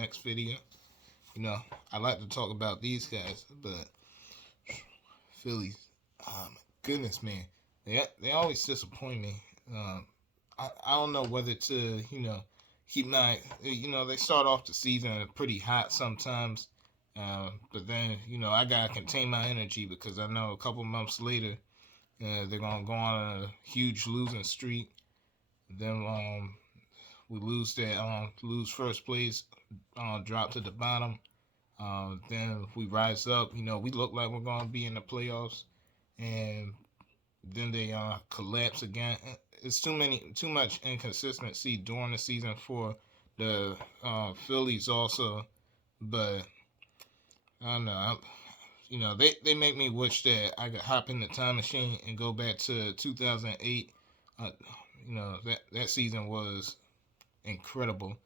next video. You know, I like to talk about these guys, but Phillies, goodness, man, they always disappoint me. I don't know whether to keep my they start off the season pretty hot sometimes, but then I gotta contain my energy because I know a couple months later they're gonna go on a huge losing streak. Then we lose first place, drop to the bottom. Then we rise up. We look like we're gonna be in the playoffs, and then they collapse again. It's too much inconsistency during the season for the Phillies also, but I don't know. They make me wish that I could hop in the time machine and go back to 2008. Uh, that season was incredible,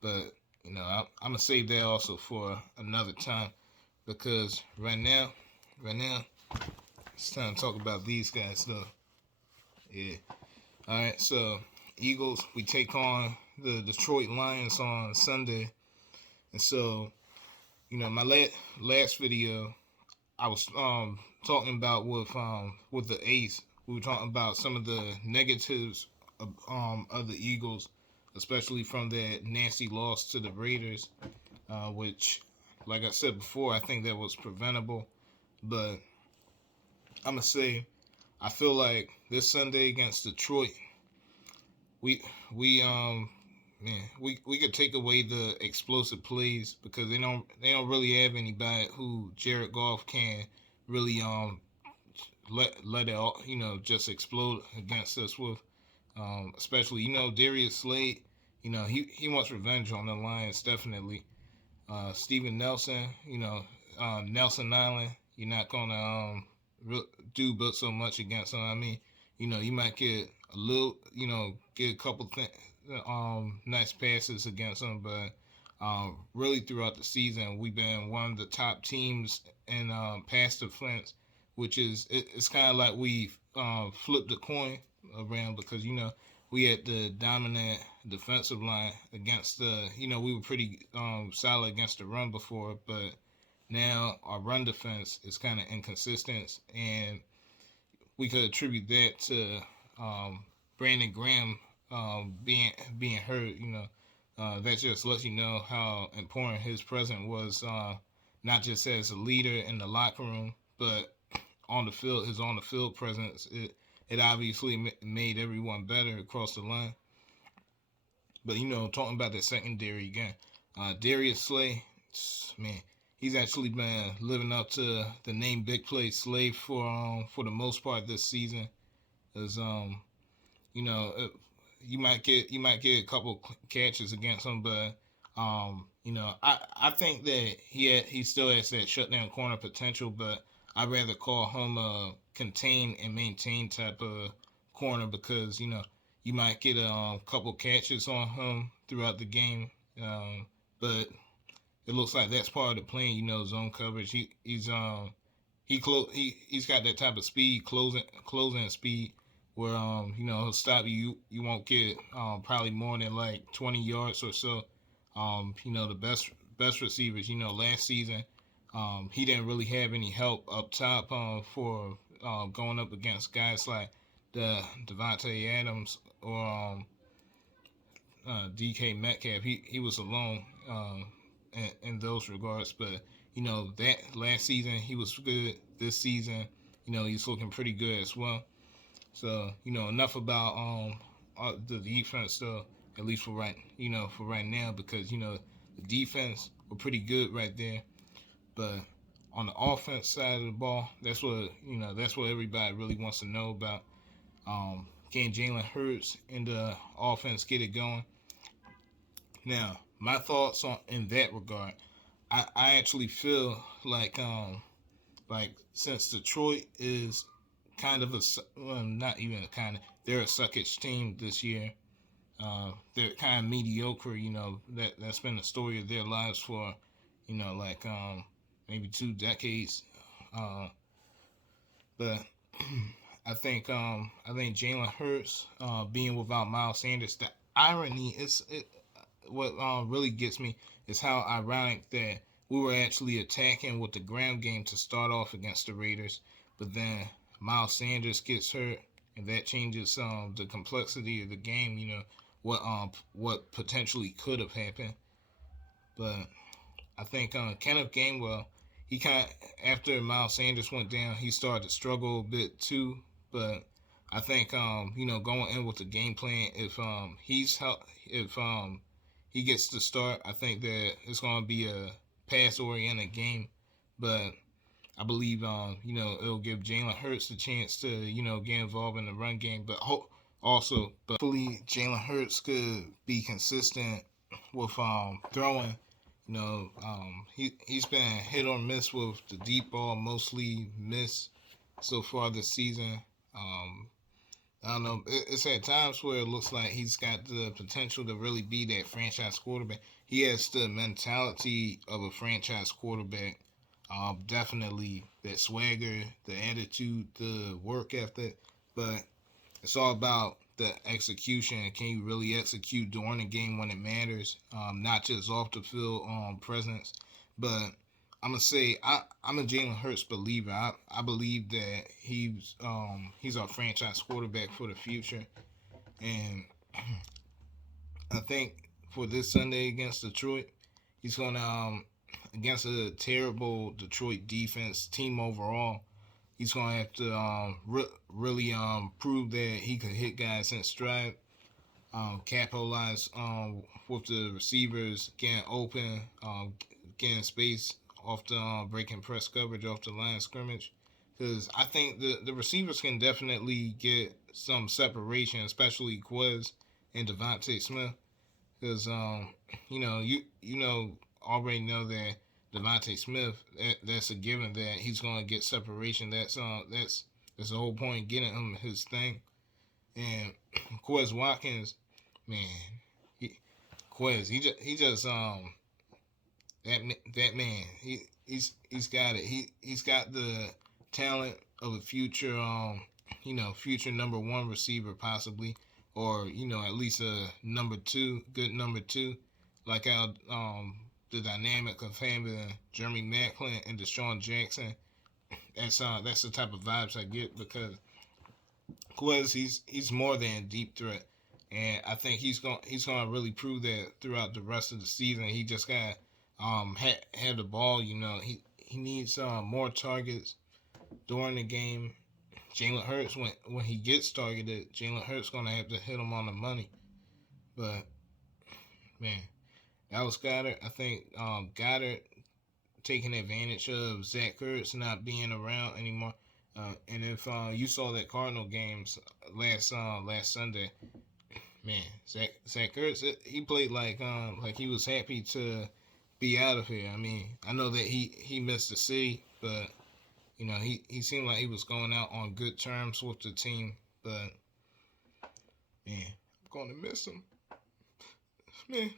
but I'm gonna save that also for another time because right now, it's time to talk about these guys though. Yeah. All right. So Eagles, we take on the Detroit Lions on Sunday, and so my last video I was talking about with the Ace. We were talking about some of the negatives of the Eagles, especially from that nasty loss to the Raiders, which, like I said before, I think that was preventable. But I'm gonna say I feel like this Sunday against Detroit, we we man we could take away the explosive plays because they don't really have anybody who Jared Goff can really let it all just explode against us with. Especially Darius Slade, he wants revenge on the Lions definitely. Steven Nelson, Nelson Island, you're not gonna do but so much against him. I mean, you might get a little, get a couple nice passes against him, but really throughout the season, we've been one of the top teams in pass defense, which is it's kind of like we flipped the coin around because we had the dominant defensive line against the we were pretty solid against the run before, but now our run defense is kind of inconsistent, and we could attribute that to Brandon Graham being hurt. That just lets you know how important his presence was, not just as a leader in the locker room, but on the field. His on the field presence it obviously made everyone better across the line. But talking about the secondary again, Darius Slay, man, he's actually been living up to the name Big Play Slave for the most part this season. As you know, you might get a couple catches against him, but I think that he still has that shutdown corner potential, but I'd rather call him a contain and maintain type of corner because you might get a couple catches on him throughout the game, but it looks like that's part of the plan. Zone coverage. He's got that type of speed, closing speed, where he'll stop you. You won't get probably more than like 20 yards or so. The best receivers. Last season, he didn't really have any help up top for going up against guys like the Devontae Adams or DK Metcalf. He was alone in those regards, but that last season he was good. This season, he's looking pretty good as well. So enough about the defense though, at least for right now, because the defense were pretty good right there, but on the offense side of the ball, that's what everybody really wants to know about. Can Jalen Hurts and the offense get it going? Now, my thoughts on in that regard, I actually feel like since Detroit is kind of not even kind of, they're a suckage team this year. They're kind of mediocre. That's been the story of their lives for like maybe 2 decades. But I think Jalen Hurts being without Miles Sanders. The irony is what really gets me it's how ironic that we were actually attacking with the ground game to start off against the Raiders, but then Miles Sanders gets hurt, and that changes the complexity of the game. What potentially could have happened, but I think Kenneth Gainwell, he kind of, after Miles Sanders went down, he started to struggle a bit too. But I think going in with the game plan, if he gets to start, I think that it's going to be a pass oriented game. But I believe it'll give Jalen Hurts the chance to get involved in the run game. But hopefully Jalen Hurts could be consistent with throwing. He's been hit or miss with the deep ball, mostly miss so far this season. I don't know. It's at times where it looks like he's got the potential to really be that franchise quarterback. He has the mentality of a franchise quarterback. Definitely that swagger, the attitude, the work ethic. But it's all about the execution. Can you really execute during the game when it matters? Not just off the field presence. But I'm gonna say I'm a Jalen Hurts believer. I believe that he's our franchise quarterback for the future, and I think for this Sunday against Detroit, he's gonna against a terrible Detroit defense team overall. He's gonna have to really prove that he could hit guys in stride, capitalize with the receivers getting open, getting space off the breaking press coverage off the line of scrimmage. Because I think the receivers can definitely get some separation, especially Quez and Devontae Smith. Because already know that Devontae Smith, that's a given that he's going to get separation. That's the whole point, getting him his thing. And Quez Watkins, man, he just that man, he's got it. He's got the talent of a future future number one receiver possibly, or at least a good number two, like how the dynamic of having Jeremy Maclin and Deshaun Jackson. That's the type of vibes I get, because Quez, he's more than a deep threat, and I think he's gonna really prove that throughout the rest of the season. He just got have the ball. He needs more targets during the game. Jalen Hurts, when he gets targeted, Jalen Hurts gonna have to hit him on the money. But man, Dallas Goedert, I think Goddard taking advantage of Zach Ertz not being around anymore. And if you saw that Cardinal games last Sunday, man, Zach Ertz, he played like he was happy to be out of here. I mean, I know that he missed the city, but he seemed like he was going out on good terms with the team. But man, I'm going to miss him. Man,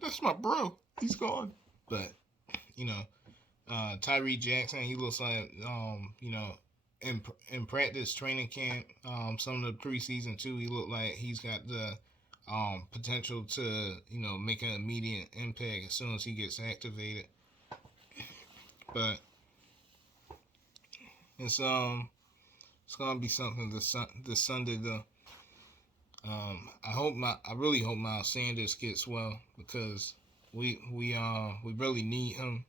that's my bro. He's gone. But Tyree Jackson, he looks like in practice training camp, some of the preseason too, he looked like he's got the potential to make an immediate impact as soon as he gets activated. But it's gonna be something this Sunday though. I really hope Miles Sanders gets well, because we really need him,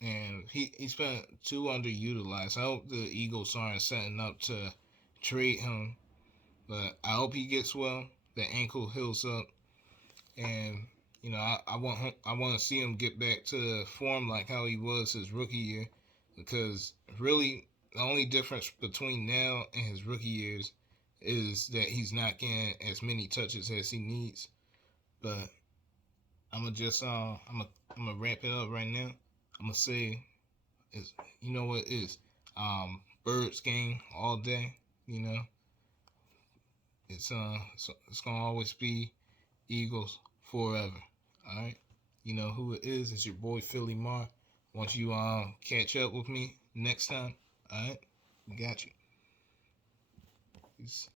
and he's been too underutilized. I hope the Eagles aren't setting up to trade him, but I hope he gets well, the ankle heals up, and I want to see him get back to form like how he was his rookie year, because really the only difference between now and his rookie years is that he's not getting as many touches as he needs. But I'm gonna wrap it up right now. I'm gonna say, it's Birds game all day. It's gonna always be Eagles forever. All right. You know who it is. It's your boy Philly Mar. Once you catch up with me next time, all right, we got you. Peace.